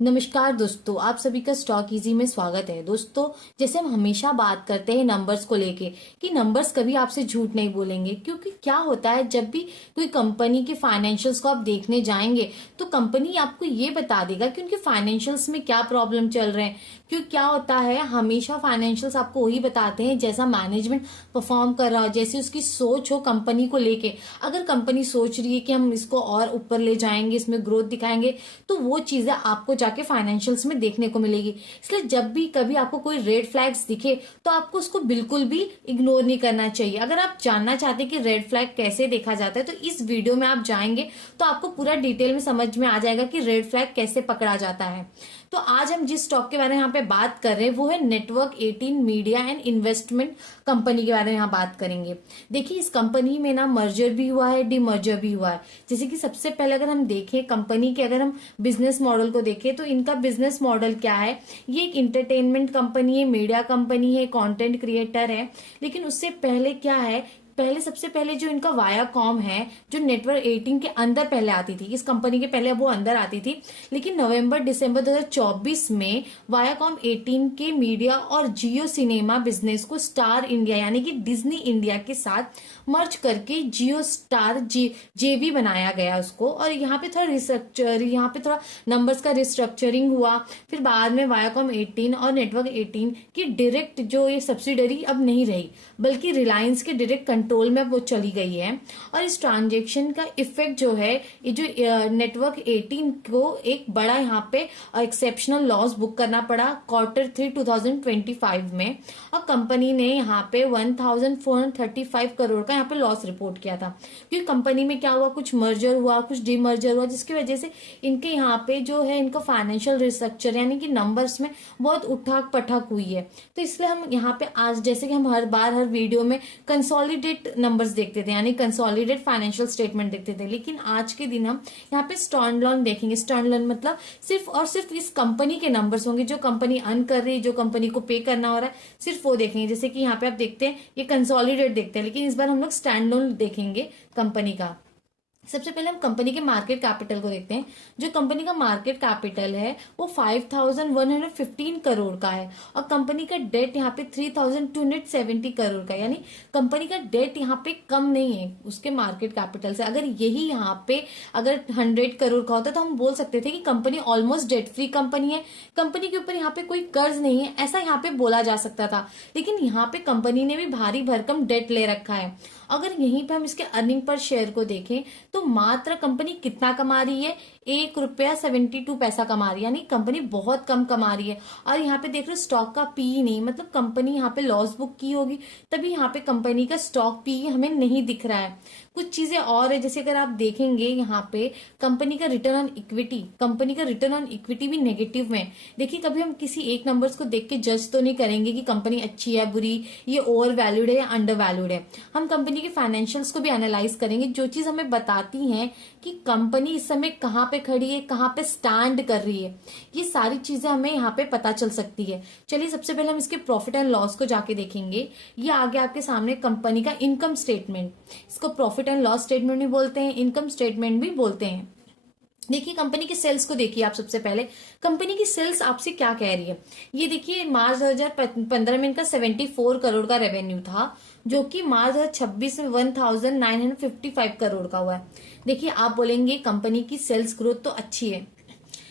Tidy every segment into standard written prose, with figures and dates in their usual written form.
नमस्कार दोस्तों, आप सभी का स्टॉक इजी में स्वागत है। दोस्तों, जैसे हम हमेशा बात करते हैं नंबर्स को लेके कि नंबर्स कभी आपसे झूठ नहीं बोलेंगे, क्योंकि क्या होता है जब भी कोई कंपनी के फाइनेंशियल्स को आप देखने जाएंगे तो कंपनी आपको ये बता देगा कि उनके फाइनेंशियल्स में क्या प्रॉब्लम चल रहे हैं। क्यों क्या होता है, हमेशा फाइनेंशियल्स आपको वही बताते हैं जैसा मैनेजमेंट परफॉर्म कर रहा हो, जैसी उसकी सोच हो कंपनी को लेके। अगर कंपनी सोच रही है कि हम इसको और ऊपर ले जाएंगे, इसमें ग्रोथ दिखाएंगे, तो वो चीजें आपको जाके फाइनेंशियल्स में देखने को मिलेगी। इसलिए जब भी कभी आपको कोई रेड फ्लैग्स दिखे तो आपको उसको बिल्कुल भी इग्नोर नहीं करना चाहिए। अगर आप जानना चाहते हैं कि रेड फ्लैग कैसे देखा जाता है तो इस वीडियो में आप जाएंगे तो आपको पूरा डिटेल में समझ में आ जाएगा कि रेड फ्लैग कैसे पकड़ा जाता है। तो आज हम जिस स्टॉक के बारे में यहाँ पे बात कर रहे हैं वो है network 18 media and investment company के बारे में यहाँ बात करेंगे। देखिए, इस कंपनी में ना मर्जर भी हुआ है, डीमर्जर भी हुआ है। जैसे कि सबसे पहले अगर हम देखें कंपनी के, अगर हम बिजनेस मॉडल को देखें तो इनका बिजनेस मॉडल क्या है। ये एक इंटरटेनमेंट कंपनी है, मीडिया कंपनी है, कंटेंट क्रिएटर है। लेकिन उससे पहले क्या है, सबसे पहले जो इनका वायाकॉम है, जो नेटवर्क 18 के अंदर पहले आती थी, इस कंपनी के पहले वो अंदर आती थी। लेकिन नवंबर दिसंबर 2024 में वायाकॉम 18 के मीडिया और जियो सिनेमा बिजनेस को स्टार इंडिया यानी कि डिज्नी इंडिया के साथ मर्ज करके जियो स्टार जेवी बनाया गया उसको। और यहाँ पे थोड़ा नंबर्स का रिस्ट्रक्चरिंग हुआ। फिर बाद में वायाकॉम 18 और नेटवर्क 18 की डायरेक्ट जो ये सब्सिडरी अब नहीं रही, बल्कि रिलायंस के डायरेक्ट कंट्रोल में वो चली गई है। और इस ट्रांजेक्शन का इफेक्ट जो है, ये जो नेटवर्क 18 को एक बड़ा यहाँ पे एक्सेप्शनल लॉस बुक करना पड़ा Q3 2025 में। और कंपनी ने यहाँ पे 1435 करोड़ का यहाँ पे लॉस रिपोर्ट किया था। क्योंकि कंपनी में क्या हुआ, कुछ मर्जर हुआ, कुछ डीमर्जर हुआ, जिसकी वजह से इनके यहाँ पे जो है इनका फाइनेंशियल रिस्ट्रक्चर यानी कि नंबर्स में बहुत उठाक पटाक हुई है। तो इसलिए हम यहाँ पे आज, जैसे कि हम हर बार हर वीडियो में कंसोलिडेट नंबर्स देखते थे यानी कंसोलिडेट फाइनेंशियल स्टेटमेंट देखते थे, लेकिन आज के दिन हम यहाँ पे स्टैंड अलोन देखेंगे। स्टैंड अलोन मतलब सिर्फ और सिर्फ इस कंपनी के नंबर्स होंगे, जो कंपनी अर्न कर रही है, जो कंपनी को पे करना हो रहा है, सिर्फ वो देखेंगे। जैसे कि यहाँ पे आप देखते हैं ये कंसोलिडेट देखते हैं, लेकिन इस बार हम लोग स्टैंड अलोन देखेंगे कंपनी का। सबसे पहले हम कंपनी के मार्केट कैपिटल को देखते हैं। जो कंपनी का मार्केट कैपिटल है वो 5115 करोड़ का है। और कंपनी का डेट यहाँ पे 3270 करोड़ का, यानी कंपनी का डेट यहाँ पे कम नहीं है उसके मार्केट कैपिटल से। अगर यही यहाँ पे अगर 100 करोड़ का होता तो हम बोल सकते थे कि company almost debt free company है, कंपनी के ऊपर यहाँ पे कोई कर्ज नहीं है, ऐसा यहाँ पे बोला जा सकता था। लेकिन यहाँ पे कंपनी ने भी भारी भरकम डेट ले रखा है। अगर यहीं पे हम इसके अर्निंग पर शेयर को देखें तो मात्र कंपनी कितना कमा रही है, ₹1.72 कमा रही है, यानी कंपनी बहुत कम कमा रही है। और यहाँ पे देख रहे हो स्टॉक का पी नहीं, मतलब कंपनी यहाँ पे लॉस बुक की होगी तभी यहाँ पे कंपनी का स्टॉक पी हमें नहीं दिख रहा है। कुछ चीजें और है, जैसे अगर आप देखेंगे यहाँ पे कंपनी का रिटर्न ऑन इक्विटी भी नेगेटिव में। देखिए, कभी हम किसी एक नंबर्स को देख के जज तो नहीं करेंगे कि कंपनी अच्छी है, बुरी, ये ओवर वैल्यूड है या अंडर वैल्यूड है। हम कंपनी के फाइनेंशियल्स को भी एनालाइज करेंगे, जो चीज हमें बताती है कि कंपनी इस समय कहाँ पे खड़ी है, कहाँ पे स्टैंड कर रही है। ये सारी चीजें हमें यहाँ पे पता चल सकती है। चलिए, सबसे पहले हम इसके प्रॉफिट एंड लॉस को जाके देखेंगे। ये आगे आपके सामने कंपनी का इनकम स्टेटमेंट, इसको प्रॉफिट एंड लॉस स्टेटमेंट भी बोलते हैं, इनकम स्टेटमेंट भी बोलते हैं। देखिए, कंपनी की सेल्स को देखिए आप। सबसे पहले कंपनी की सेल्स आपसे क्या कह रही है, ये देखिए। मार्च 2015 में इनका 74 करोड़ का रेवेन्यू था, जो कि मार्च 2026 में 1955 करोड़ का हुआ है। देखिए, आप बोलेंगे कंपनी की सेल्स ग्रोथ तो अच्छी है।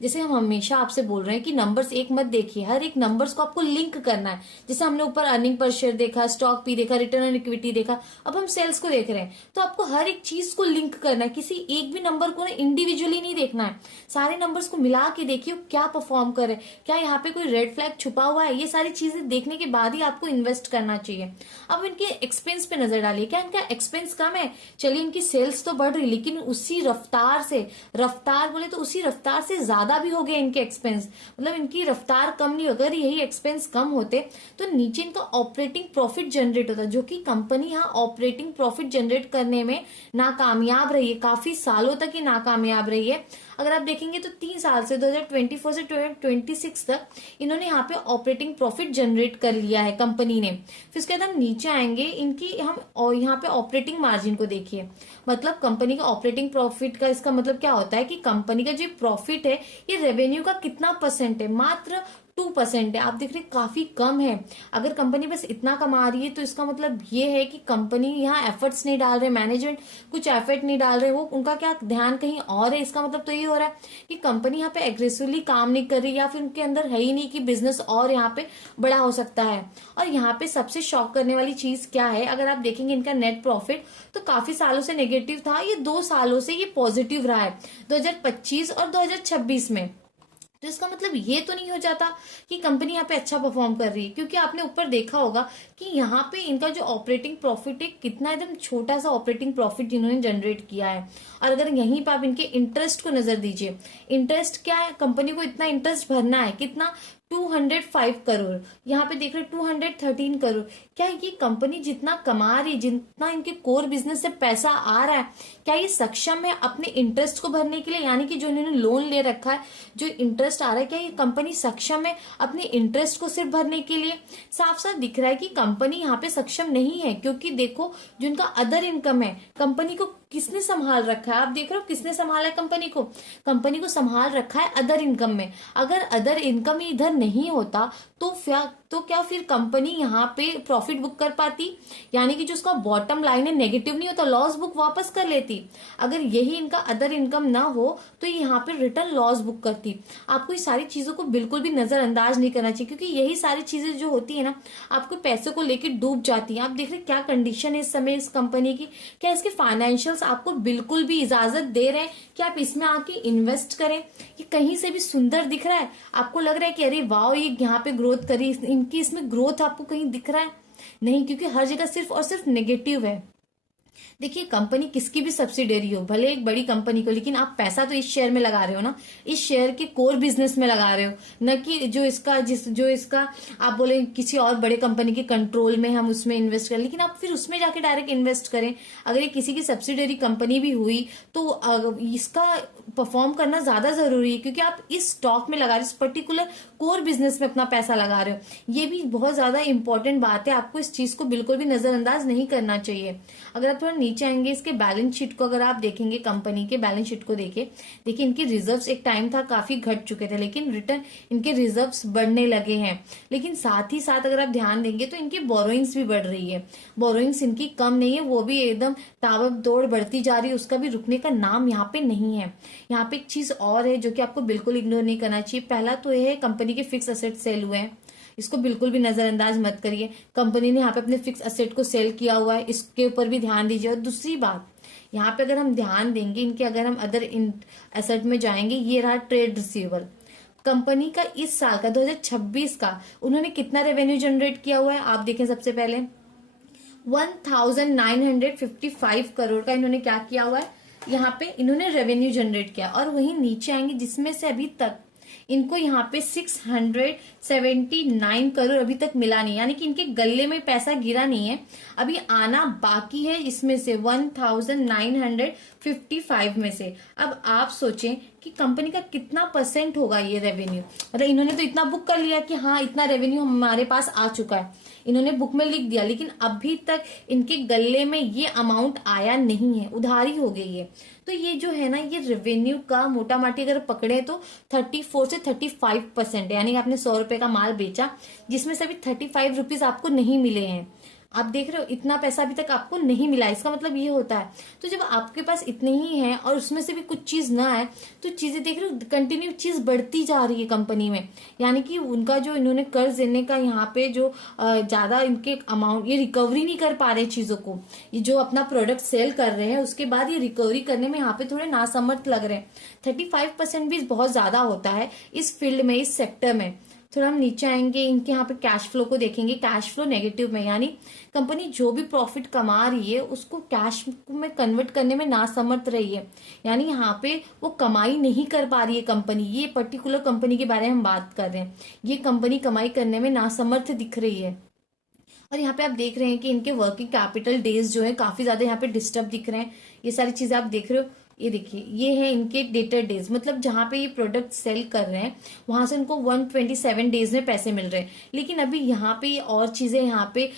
जैसे हम हमेशा आपसे बोल रहे हैं कि नंबर्स एक मत देखिए, हर एक नंबर्स को आपको लिंक करना है। जैसे हमने ऊपर अर्निंग पर शेयर देखा, स्टॉक पी देखा, रिटर्न ऑन इक्विटी देखा, अब हम सेल्स को देख रहे हैं। तो आपको हर एक चीज को लिंक करना है, किसी एक भी नंबर को ना इंडिविजुअली नहीं देखना है, सारे नंबर्स को मिला के देखिए क्या परफॉर्म करे, क्या यहाँ पे कोई रेड फ्लैग छुपा हुआ है। ये सारी चीजें देखने के बाद ही आपको इन्वेस्ट करना चाहिए। अब इनके एक्सपेंस पे नजर डालिए, क्या इनका एक्सपेंस कम है? चलिए, इनकी सेल्स तो बढ़ रही, लेकिन उसी रफ्तार बोले तो उसी रफ्तार से ज्यादा भी हो गए इनके एक्सपेंस, मतलब इनकी रफ्तार कम नहीं। अगर यही एक्सपेंस कम होते तो नीचे इनका ऑपरेटिंग प्रॉफिट जनरेट होता, जो कि कंपनी यहाँ ऑपरेटिंग प्रॉफिट जनरेट करने में नाकामयाब रही है, काफी सालों तक ही नाकामयाब रही है। अगर आप देखेंगे तो 3 साल से 2024 से 2026 तक इन्होंने यहाँ पे ऑपरेटिंग प्रॉफिट जनरेट कर लिया है कंपनी ने। फिर उसके बाद हम नीचे आएंगे, इनकी हम और यहाँ पे ऑपरेटिंग मार्जिन को देखिए। मतलब कंपनी का ऑपरेटिंग प्रॉफिट का इसका मतलब क्या होता है कि कंपनी का जो प्रॉफिट है ये रेवेन्यू का कितना परसेंट है, मात्र 2% है। आप देख रहे हैं काफी कम है। अगर कंपनी बस इतना कमा रही है तो इसका मतलब ये है कि कंपनी यहाँ एफर्ट्स नहीं डाल रहे, मैनेजमेंट कुछ एफर्ट नहीं डाल रहे, वो उनका क्या ध्यान कहीं और है। इसका मतलब तो ये हो रहा है कि कंपनी यहाँ पे एग्रेसिवली काम नहीं कर रही, या फिर उनके अंदर है ही नहीं कि बिजनेस और यहाँ पे बड़ा हो सकता है। और यहाँ पे सबसे शॉक करने वाली चीज क्या है, अगर आप देखेंगे इनका नेट प्रॉफिट तो काफी सालों से नेगेटिव था, ये 2 सालों से ये पॉजिटिव रहा है 2025 और 2026 में। तो इसका मतलब ये तो नहीं हो जाता कि कंपनी यहाँ पे अच्छा परफॉर्म कर रही है, क्योंकि आपने ऊपर देखा होगा कि यहाँ पे इनका जो ऑपरेटिंग प्रॉफिट है कितना एकदम छोटा सा ऑपरेटिंग प्रॉफिट जिन्होंने जनरेट किया है। और अगर यहीं पर आप इनके इंटरेस्ट को नजर दीजिए, इंटरेस्ट क्या है, कंपनी को इतना इंटरेस्ट भरना है, कितना 205 करोड़, यहाँ पे देख रहे 213 करोड़। क्या ये कंपनी जितना कमा रही, जितना इनके कोर बिजनेस से पैसा आ रहा है, क्या ये सक्षम है अपने इंटरेस्ट को भरने के लिए, यानी कि जो इन्होंने लोन ले रखा है, जो इंटरेस्ट आ रहा है, क्या ये कंपनी सक्षम है अपने इंटरेस्ट को सिर्फ भरने के लिए? साफ साफ दिख रहा है कि कंपनी यहाँ पे सक्षम नहीं है, क्योंकि देखो जो इनका अदर इनकम है, कंपनी को किसने संभाल रखा है, आप देख रहे हो किसने संभाला है कंपनी को? कंपनी को संभाल रखा है अदर इनकम में। अगर अदर इनकम इधर नहीं होता तो क्या फिर कंपनी यहाँ पे प्रॉफिट बुक कर पाती? यानी कि जो उसका बॉटम लाइन है नेगेटिव नहीं होता, लॉस बुक वापस कर लेती। अगर यही इनका अदर इनकम ना हो तो ये यहाँ पे रिटर्न लॉस बुक करती। आपको ये सारी चीजों को बिल्कुल भी नजरअंदाज नहीं करना चाहिए, क्योंकि यही सारी चीजें जो होती है ना, आपको पैसों को लेकर डूब जाती है। आप देख रहे क्या कंडीशन है इस समय इस कंपनी की, क्या इसके फाइनेंशियल्स आपको बिल्कुल भी इजाजत दे रहे हैं कि आप इसमें आके इन्वेस्ट करें? ये कहीं से भी सुंदर दिख रहा है? आपको लग रहा है कि अरे वाह ये यहाँ पे ग्रोथ करी, इनकी इसमें ग्रोथ आपको कहीं दिख रहा है? नहीं, क्योंकि हर जगह सिर्फ और सिर्फ नेगेटिव है। देखिए कंपनी किसकी भी सब्सिडरी हो, भले एक बड़ी कंपनी को, लेकिन आप पैसा तो इस शेयर में लगा रहे हो ना, इस शेयर के कोर बिजनेस में लगा रहे हो, न कि जो इसका आप बोले किसी और बड़े कंपनी के कंट्रोल में हम उसमें इन्वेस्ट करें, लेकिन आप फिर उसमें जाके डायरेक्ट इन्वेस्ट करें। अगर ये किसी की सब्सिडरी कंपनी भी हुई तो इसका परफॉर्म करना ज्यादा जरूरी है, क्योंकि आप इस स्टॉक में लगा रहे हो, इस पर्टिकुलर कोर बिजनेस में अपना पैसा लगा रहे हो। ये भी बहुत ज्यादा इंपॉर्टेंट बात है, आपको इस चीज को बिल्कुल भी नजरअंदाज नहीं करना चाहिए। अगर आप थोड़ा नीचे आएंगे, इसके बैलेंस शीट को अगर आप देखेंगे, कंपनी के बैलेंस शीट को देखिए इनके रिजर्व्स एक टाइम था काफी घट चुके थे, लेकिन रिटर्न इनके रिजर्व्स बढ़ने लगे हैं। लेकिन साथ ही साथ अगर आप ध्यान देंगे तो इनकी बोरोइंग्स भी बढ़ रही है। बोरोइंग्स इनकी कम नहीं है, वो भी एकदम ताबड़तोड़ बढ़ती जा रही है, उसका भी रुकने का नाम यहाँ पे नहीं है। यहाँ पे एक चीज और है जो कि आपको बिल्कुल इग्नोर नहीं करना चाहिए। पहला तो यह है कंपनी के फिक्स एसेट सेल हुए हैं, इसको बिल्कुल भी नजरअंदाज मत करिए। कंपनी ने यहाँ पे अपने फिक्स एसेट को सेल किया हुआ है, इसके ऊपर भी ध्यान दीजिए। और दूसरी बात, यहाँ पे अगर हम ध्यान देंगे इनके, अगर हम अदर एसेट में जाएंगे, ये रहा ट्रेड रिसीवेबल। कंपनी का इस साल का 2026 का उन्होंने कितना रेवेन्यू जनरेट किया हुआ है, आप देखें। सबसे पहले 1955 करोड़ का इन्होंने क्या किया हुआ है, यहाँ पे इन्होंने रेवेन्यू जनरेट किया। और वहीं नीचे आएंगे जिसमें से अभी तक इनको यहाँ पे 679 करोड़ अभी तक मिला नहीं, यानी कि इनके गले में पैसा गिरा नहीं है, अभी आना बाकी है इसमें से 1955 में से। अब आप सोचें कि कंपनी का कितना परसेंट होगा ये रेवेन्यू। मतलब इन्होंने तो इतना बुक कर लिया कि हाँ इतना रेवेन्यू हमारे पास आ चुका है, इन्होंने बुक में लिख दिया, लेकिन अभी तक इनके गले में ये अमाउंट आया नहीं है, उधारी हो गई है। तो ये जो है ना, ये रेवेन्यू का मोटा माटी अगर पकड़े तो 34 से 35%, यानी आपने 100 रुपए का माल बेचा जिसमें से अभी 35 रुपीज आपको नहीं मिले हैं। आप देख रहे हो इतना पैसा अभी तक आपको नहीं मिला, इसका मतलब ये होता है। तो जब आपके पास इतने ही है और उसमें से भी कुछ चीज ना आए तो चीजें देख रहे हो कंटिन्यू चीज बढ़ती जा रही है कंपनी में, यानी कि उनका जो इन्होंने कर्ज देने का यहाँ पे जो ज्यादा इनके अमाउंट, ये रिकवरी नहीं कर पा रहे चीजों को, ये जो अपना प्रोडक्ट सेल कर रहे हैं उसके बाद ये रिकवरी करने में यहाँ पे थोड़े नासमर्थ लग रहे हैं। 35% भी बहुत ज्यादा होता है इस फील्ड में, इस सेक्टर में। थोड़ा हम नीचे आएंगे, इनके यहाँ पे कैश फ्लो को देखेंगे, कैश फ्लो नेगेटिव में, यानी कंपनी जो भी प्रॉफिट कमा रही है उसको कैश में कन्वर्ट करने में नासमर्थ रही है, यानी यहाँ पे वो कमाई नहीं कर पा रही है कंपनी। ये पर्टिकुलर कंपनी के बारे में हम बात कर रहे हैं, ये कंपनी कमाई करने में नासमर्थ दिख रही है। और यहाँ पे आप देख रहे हैं कि इनके वर्किंग कैपिटल डेज जो है काफी ज्यादा यहाँ पे डिस्टर्ब दिख रहे हैं, ये सारी चीजें आप देख रहे हो। ये देखिए, ये है इनके डेटर डेज, मतलब जहां पे ये प्रोडक्ट सेल कर रहे हैं वहां से उनको 127 डेज में पैसे मिल रहे हैं। लेकिन अभी यहाँ पे और चीजें यहाँ पे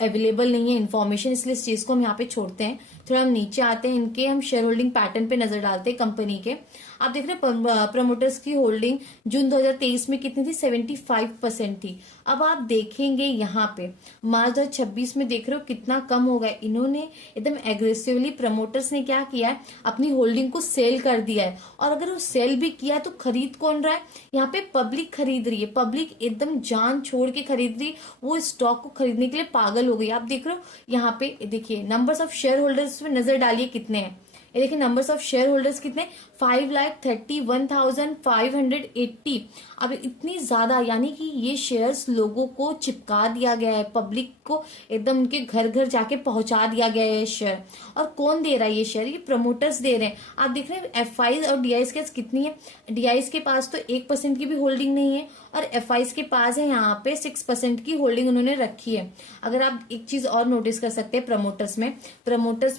अवेलेबल नहीं है इन्फॉर्मेशन, इसलिए इस चीज को हम यहाँ पे छोड़ते हैं। थोड़ा हम नीचे आते हैं, इनके हम शेयर होल्डिंग पैटर्न पे नजर डालते हैं कंपनी के। आप देख रहे हैं प्रमोटर्स की होल्डिंग जून 2023 में कितनी थी, 75% थी। अब आप देखेंगे यहाँ पे मार्च 2026 में देख रहे हो कितना कम हो गया। इन्होंने एकदम एग्रेसिवली प्रमोटर्स ने क्या किया है, अपनी होल्डिंग को सेल कर दिया है। और अगर वो सेल भी किया है तो खरीद कौन रहा है, यहाँ पे पब्लिक खरीद रही है। पब्लिक एकदम जान छोड़ के खरीद रही, वो स्टॉक को खरीदने के लिए पागल हो गई। आप देख रहे हो यहाँ पे, देखिए नंबर्स ऑफ शेयर होल्डर्स में नजर डालिए कितने हैं। ये देखिए नंबर्स ऑफ शेयर होल्डर्स कितने, 5,31,580। अब इतनी ज्यादा, यानी कि ये शेयर्स लोगों को चिपका दिया गया है, पब्लिक को एकदम उनके घर घर जाके पहुंचा दिया गया है ये शेयर। और कौन दे रहा है ये शेयर, ये प्रमोटर्स दे रहे हैं। आप देख रहे हैं एफआईज और डीआईज के पास कितनी है, डीआईज के पास तो 1% की भी होल्डिंग नहीं है, और एफआईज के पास है यहाँ पे 6% की होल्डिंग उन्होंने रखी है। अगर आप एक चीज और नोटिस कर सकते हैं प्रमोटर्स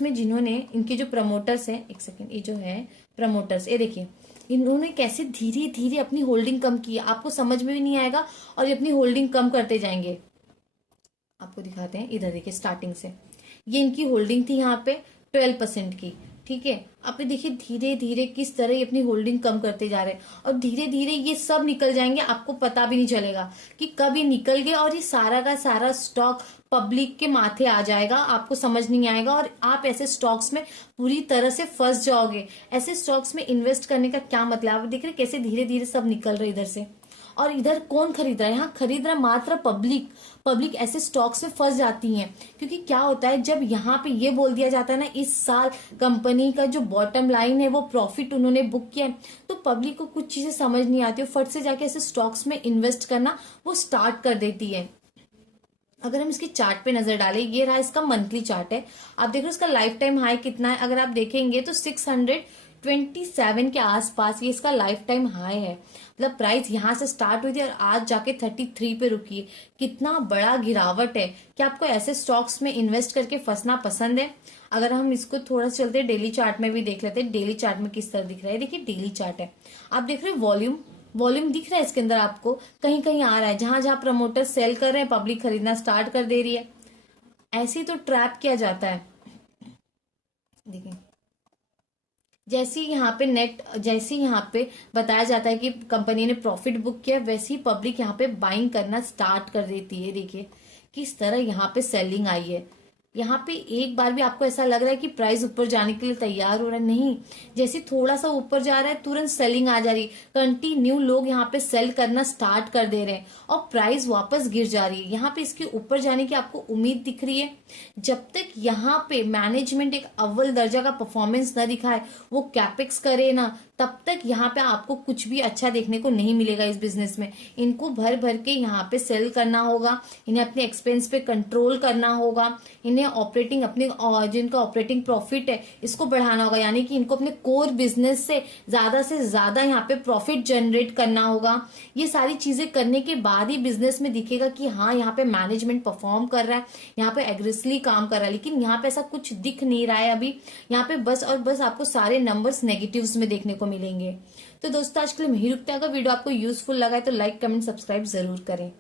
में जिन्होंने, इनके जो प्रमोटर्स हैं, एक सेकेंड, ये जो है प्रमोटर्स, ये देखिए इन्होंने कैसे धीरे धीरे अपनी होल्डिंग कम की है, आपको समझ में भी नहीं आएगा, और ये अपनी होल्डिंग कम करते जाएंगे। आपको दिखाते हैं, इधर देखिए स्टार्टिंग से ये इनकी होल्डिंग थी यहाँ पे 12% की, ठीक है। अब देखिए धीरे धीरे किस तरह ये अपनी होल्डिंग कम करते जा रहे हैं, और धीरे धीरे ये सब निकल जाएंगे, आपको पता भी नहीं चलेगा कि कब ये निकल गए, और ये सारा का सारा स्टॉक पब्लिक के माथे आ जाएगा, आपको समझ नहीं आएगा, और आप ऐसे स्टॉक्स में पूरी तरह से फंस जाओगे। ऐसे स्टॉक्स में इन्वेस्ट करने का क्या मतलब, आप देख रहे कैसे धीरे धीरे सब निकल रहे इधर से। और इधर कौन खरीद रहा है, यहाँ खरीद रहा है मात्र पब्लिक ऐसे स्टॉक्स में फंस जाती हैं। क्योंकि क्या होता है, जब यहाँ पे ये बोल दिया जाता है ना इस साल कंपनी का जो बॉटम लाइन है वो प्रॉफिट उन्होंने बुक किया है, तो पब्लिक को कुछ चीजें समझ नहीं आती, फट से जाके ऐसे स्टॉक्स में इन्वेस्ट करना वो स्टार्ट कर देती है। अगर हम इसके चार्ट पे नजर डालें, ये रहा इसका मंथली चार्ट है, आप देख रहे हो इसका लाइफ टाइम हाई कितना है। अगर आप देखेंगे तो 627 के आसपास ये इसका लाइफ टाइम हाई है। मतलब प्राइस यहाँ से स्टार्ट हुई थी और आज जाके 33 पे रुकी है। कितना बड़ा गिरावट है। क्या आपको ऐसे स्टॉक्स में इन्वेस्ट करके फंसना पसंद है? अगर हम इसको थोड़ा सा चलते डेली चार्ट में भी देख लेते हैं, डेली चार्ट में किस तरह दिख रहा है। देखिए डेली चार्ट है, आप देख रहे हो वॉल्यूम दिख रहा है इसके अंदर, आपको कहीं कहीं आ रहा है, जहां जहां प्रमोटर सेल कर रहे हैं पब्लिक खरीदना स्टार्ट कर दे रही है। ऐसे तो ट्रैप किया जाता है। देखिए जैसे यहाँ पे बताया जाता है कि कंपनी ने प्रॉफिट बुक किया, वैसे ही पब्लिक यहाँ पे बाइंग करना स्टार्ट कर देती है। देखिए किस तरह यहाँ पे सेलिंग आई है। यहाँ पे एक बार भी आपको ऐसा लग रहा है कि प्राइस ऊपर जाने के लिए तैयार हो रहा है? नहीं, जैसे थोड़ा सा ऊपर जा रहा है तुरंत सेलिंग आ जा रही है। कंटिन्यू लोग यहाँ पे सेल करना स्टार्ट कर दे रहे हैं और प्राइस वापस गिर जा रही है। यहाँ पे इसके ऊपर जाने की आपको उम्मीद दिख रही है। जब तक यहाँ पे मैनेजमेंट एक अव्वल दर्जा का परफॉर्मेंस न दिखाए, वो कैपेक्स करे ना, तब तक यहाँ पे आपको कुछ भी अच्छा देखने को नहीं मिलेगा इस बिजनेस में। इनको भर भर के यहाँ पे सेल करना होगा, इन्हें अपने एक्सपेंस पे कंट्रोल करना होगा, इन्हें ऑपरेटिंग अपने जिनका ऑपरेटिंग प्रॉफिट है इसको बढ़ाना होगा, यानी कि इनको अपने कोर बिजनेस से ज्यादा यहाँ पे प्रॉफिट जनरेट करना होगा। ये सारी चीजें करने के बाद ही बिजनेस में दिखेगा कि हाँ यहाँ पे मैनेजमेंट परफॉर्म कर रहा है, यहाँ पे एग्रेसिवली काम कर रहा है। लेकिन यहाँ पे ऐसा कुछ दिख नहीं रहा है अभी। यहाँ पे बस और बस आपको सारे नंबर्स नेगेटिव्स में देखने को मिलेंगे। तो दोस्तों आज के लिए यही रुकते हैं। अगर वीडियो आपको यूजफुल लगा है तो लाइक कमेंट सब्सक्राइब जरूर करें।